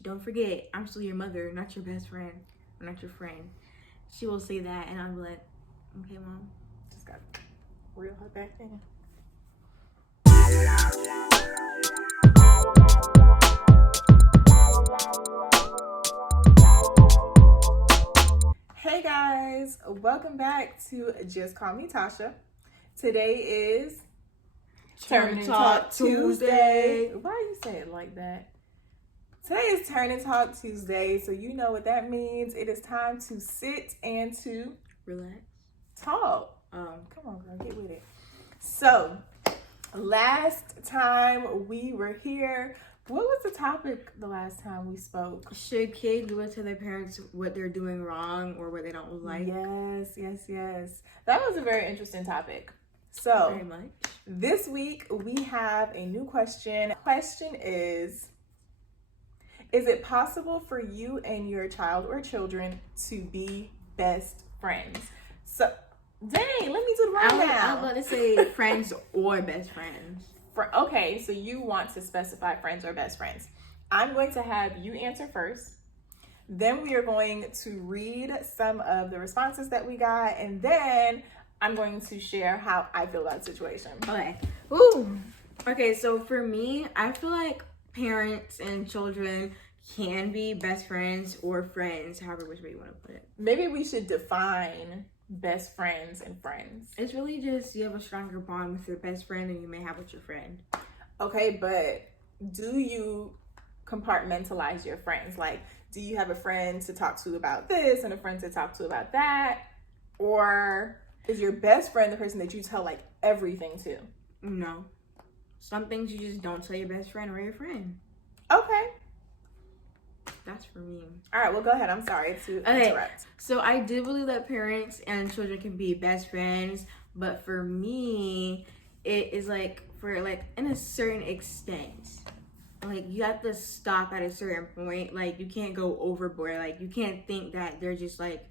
Don't forget, I'm still your mother, not your best friend, or not your friend. She will say that, and I'll be like, okay, Mom. Just got real her back then. Hey guys, welcome back to Just Call Me Tasha. Today is Turn and Talk Tuesday. Why you say it like that? Today is Turn and Talk Tuesday, so you know what that means. It is time to sit and to Relax. talk. Come on, girl, get with it. So, last time we were here, what was the topic the last time we spoke? Should kids go tell their parents what they're doing wrong or what they don't like? Yes. That was a very interesting topic. So, Very much. This week we have a new question. The question is it possible for you and your child or children to be best friends? So, dang, let me do the rundown. I was about to say friends or best friends. Okay, so you want to specify friends or best friends. I'm going to have you answer first. Then we are going to read some of the responses that we got, and then I'm going to share how I feel about the situation. Okay. Ooh. Okay, so for me, I feel like parents and children can be best friends or friends, however which way you want to put it. Maybe we should define best friends and friends. It's really just you have a stronger bond with your best friend than you may have with your friend. Okay, but do you compartmentalize your friends? Like, do you have a friend to talk to about this and a friend to talk to about that? Or is your best friend the person that you tell like everything to? No. Some things you just don't tell your best friend or your friend. Okay. That's for me. All right, well, go ahead. I'm sorry to interrupt. So I do believe that parents and children can be best friends, but for me, it is like for like in a certain extent. Like you have to stop at a certain point. Like you can't go overboard. Like you can't think that they're just like.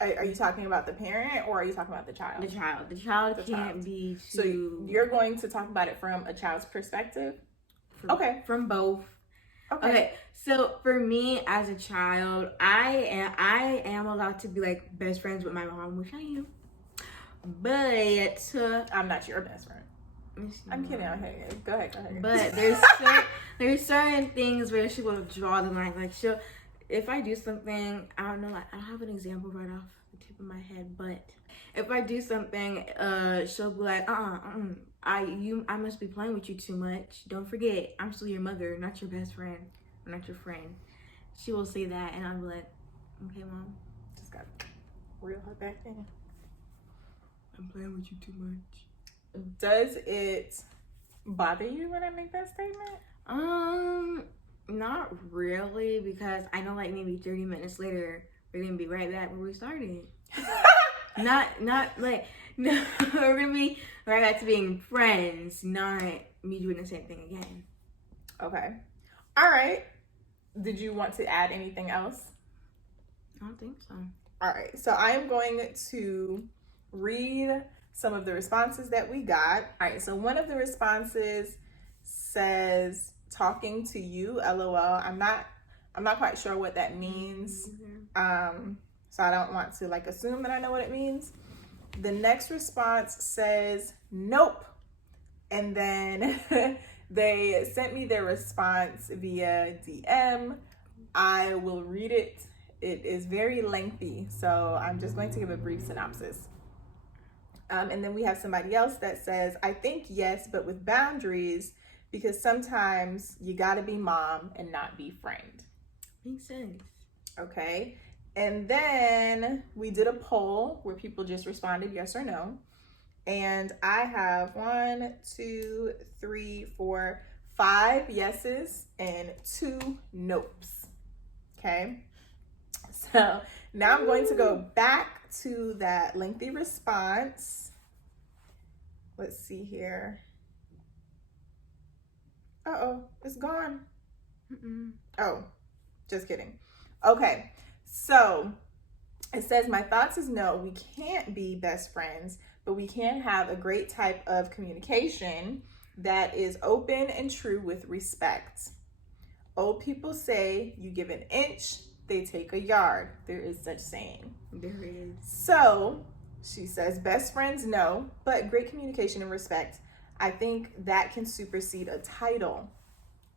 Are you talking about the parent or are you talking about the child? The child. The child can't be too. So you're going to talk about it from a child's perspective? Okay. From both. Okay, so for me as a child, I am allowed to be like best friends with my mom, which I am. But I'm not your best friend. I'm kidding. Okay, go ahead. But there's certain things where she will draw the line. Like if I do something, I don't know. Like, I don't have an example right off the tip of my head, but if I do something, she'll be like, I must be playing with you too much. Don't forget, I'm still your mother, not your best friend, or not your friend. She will say that, and I'll be like, okay, Mom. Just got real her back then. I'm playing with you too much. Does it bother you when I make that statement? Not really, because I know like maybe 30 minutes later, we're gonna be right back where we started. Not like, no, we're gonna be right back to being friends, not me doing the same thing again. Okay. All right. Did you want to add anything else? I don't think so. All right. So I am going to read some of the responses that we got. All right. So one of the responses says, talking to you, LOL. I'm not quite sure what that means. Mm-hmm. So I don't want to like assume that I know what it means. The next response says, nope. And then they sent me their response via DM. I will read it. It is very lengthy, so I'm just going to give a brief synopsis. And then we have somebody else that says, I think yes, but with boundaries, because sometimes you gotta be mom and not be friend. Makes sense. Okay. And then we did a poll where people just responded yes or no. And I have 1, 2, 3, 4, 5 yeses and 2 nopes. Okay. So now I'm going to go back to that lengthy response. Let's see here. Uh-oh, it's gone. Oh, just kidding. Okay. So it says, my thoughts is no, we can't be best friends, but we can have a great type of communication that is open and true with respect. Old people say you give an inch, they take a yard. There is such saying. There is. So she says, best friends, no, but great communication and respect. I think that can supersede a title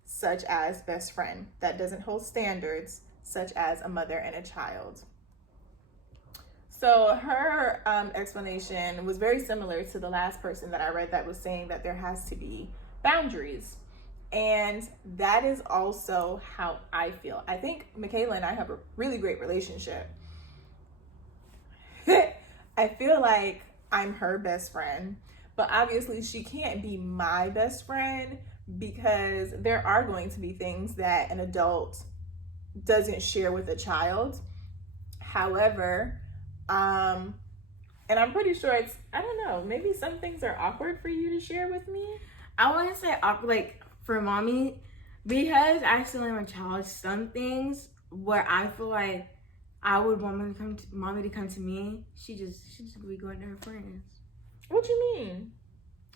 such as best friend that doesn't hold standards such as a mother and a child. So her explanation was very similar to the last person that I read that was saying that there has to be boundaries. And that is also how I feel. I think Michaela and I have a really great relationship. I feel like I'm her best friend, but obviously she can't be my best friend because there are going to be things that an adult doesn't share with a child. However, and I'm pretty sure it's, I don't know, maybe some things are awkward for you to share with me. I wouldn't say awkward, like for mommy, because I still am a child, some things where I feel like I would want mommy to come to me, she just be going to her friends. What you mean?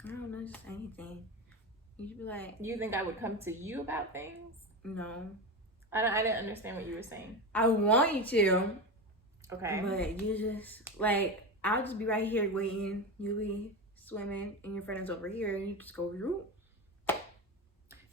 I don't know, just anything. You should be like, you think I would come to you about things? No. I didn't understand what you were saying. I want you to. Okay. But you just, like, I'll just be right here waiting. You'll be swimming and your friend is over here and you just go over your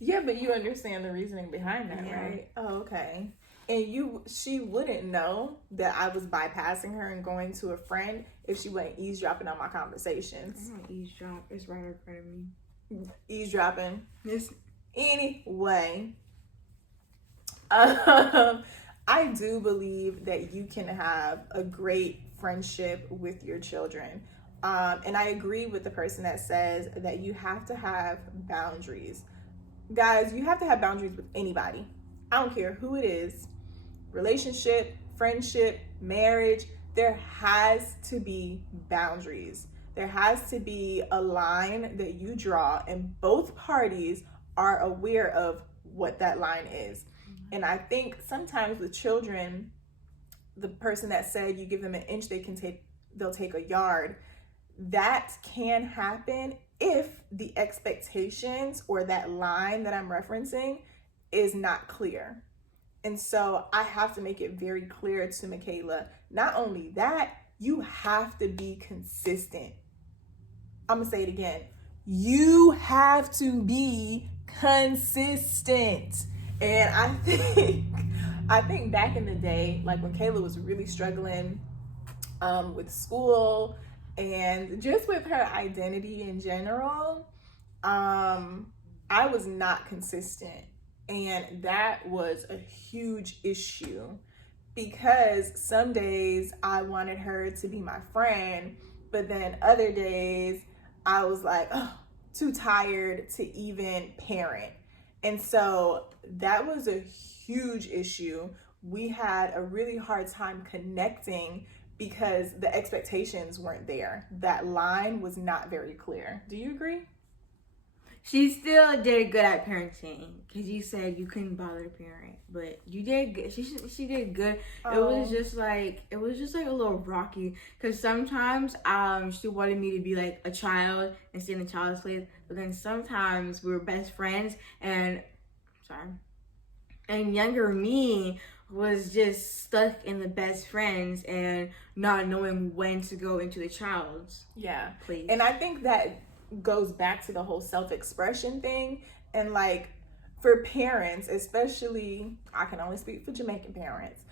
Yeah, but you understand the reasoning behind that, yeah. Right? Oh, okay. And she wouldn't know that I was bypassing her and going to a friend if she wasn't eavesdropping on my conversations. I don't eavesdrop. It's right in front of me. Eavesdropping. Yes. Anyway, I do believe that you can have a great friendship with your children. And I agree with the person that says that you have to have boundaries. Guys, you have to have boundaries with anybody. I don't care who it is. Relationship, friendship, marriage, there has to be boundaries. There has to be a line that you draw and both parties are aware of what that line is. And I think sometimes with children, the person that said you give them an inch, they'll take a yard. That can happen if the expectations or that line that I'm referencing is not clear. And so I have to make it very clear to Michaela, not only that, you have to be consistent. I'm gonna say it again. You have to be consistent. And I think back in the day, like when Kayla was really struggling with school and just with her identity in general, I was not consistent. And that was a huge issue because some days I wanted her to be my friend, but then other days I was like, oh, too tired to even parent. And so that was a huge issue. We had a really hard time connecting because the expectations weren't there. That line was not very clear. Do you agree? She still did good at parenting because you said you couldn't bother to parent, but you did good. She did good. Oh. It was just like a little rocky because sometimes she wanted me to be like a child and stay in the child's place, but then sometimes we were best friends and younger me was just stuck in the best friends and not knowing when to go into the child's place. And I think that goes back to the whole self-expression thing. And like for parents, especially, I can only speak for Jamaican parents,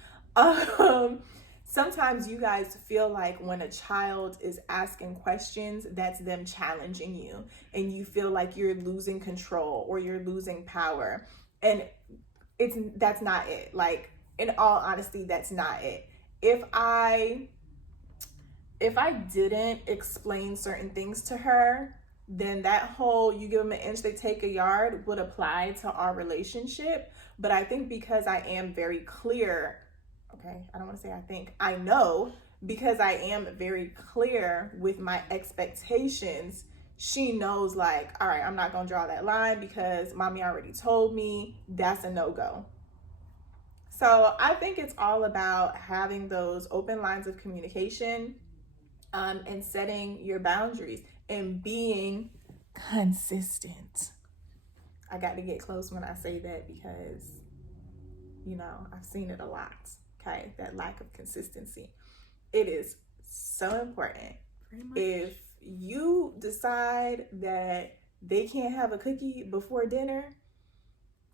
sometimes you guys feel like when a child is asking questions, that's them challenging you and you feel like you're losing control or you're losing power. And that's not it. Like, in all honesty, that's not it. If I didn't explain certain things to her, then that whole you give them an inch, they take a yard would apply to our relationship. But I think because I am very clear, I know because I am very clear with my expectations, she knows like, all right, I'm not gonna draw that line because mommy already told me that's a no-go. So I think it's all about having those open lines of communication and setting your boundaries and being consistent. I got to get close when I say that because You know, I've seen it a lot. Okay, that lack of consistency. It is so important. If you decide that they can't have a cookie before dinner,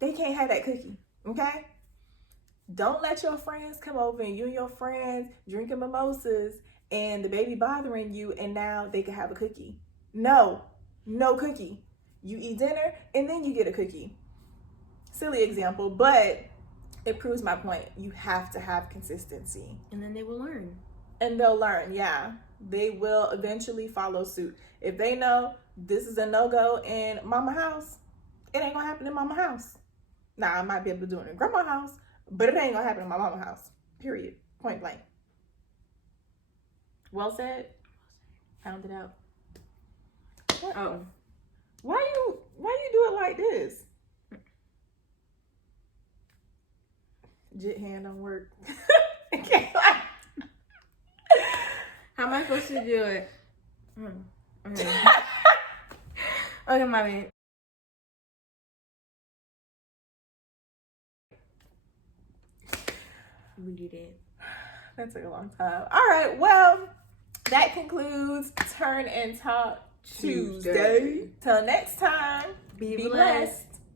they can't have that cookie. Okay? Don't let your friends come over and you and your friends drinking mimosas and the baby bothering you and now they can have a cookie. No cookie. You eat dinner and then you get a cookie. Silly example, but it proves my point. You have to have consistency. And then they will learn. And they'll learn, yeah. They will eventually follow suit. If they know this is a no-go in mama house, it ain't gonna happen in mama house. Now, I might be able to do it in grandma house, but it ain't gonna happen in my mama house. Period. Point blank. Well said. Found it out. What? Oh. Why you do it like this? Jit hand don't work. Okay. How am I supposed to do it? Okay. Okay, mommy. We did it. That took a long time. All right, well, that concludes Turn and Talk Tuesday. Till next time, Be blessed.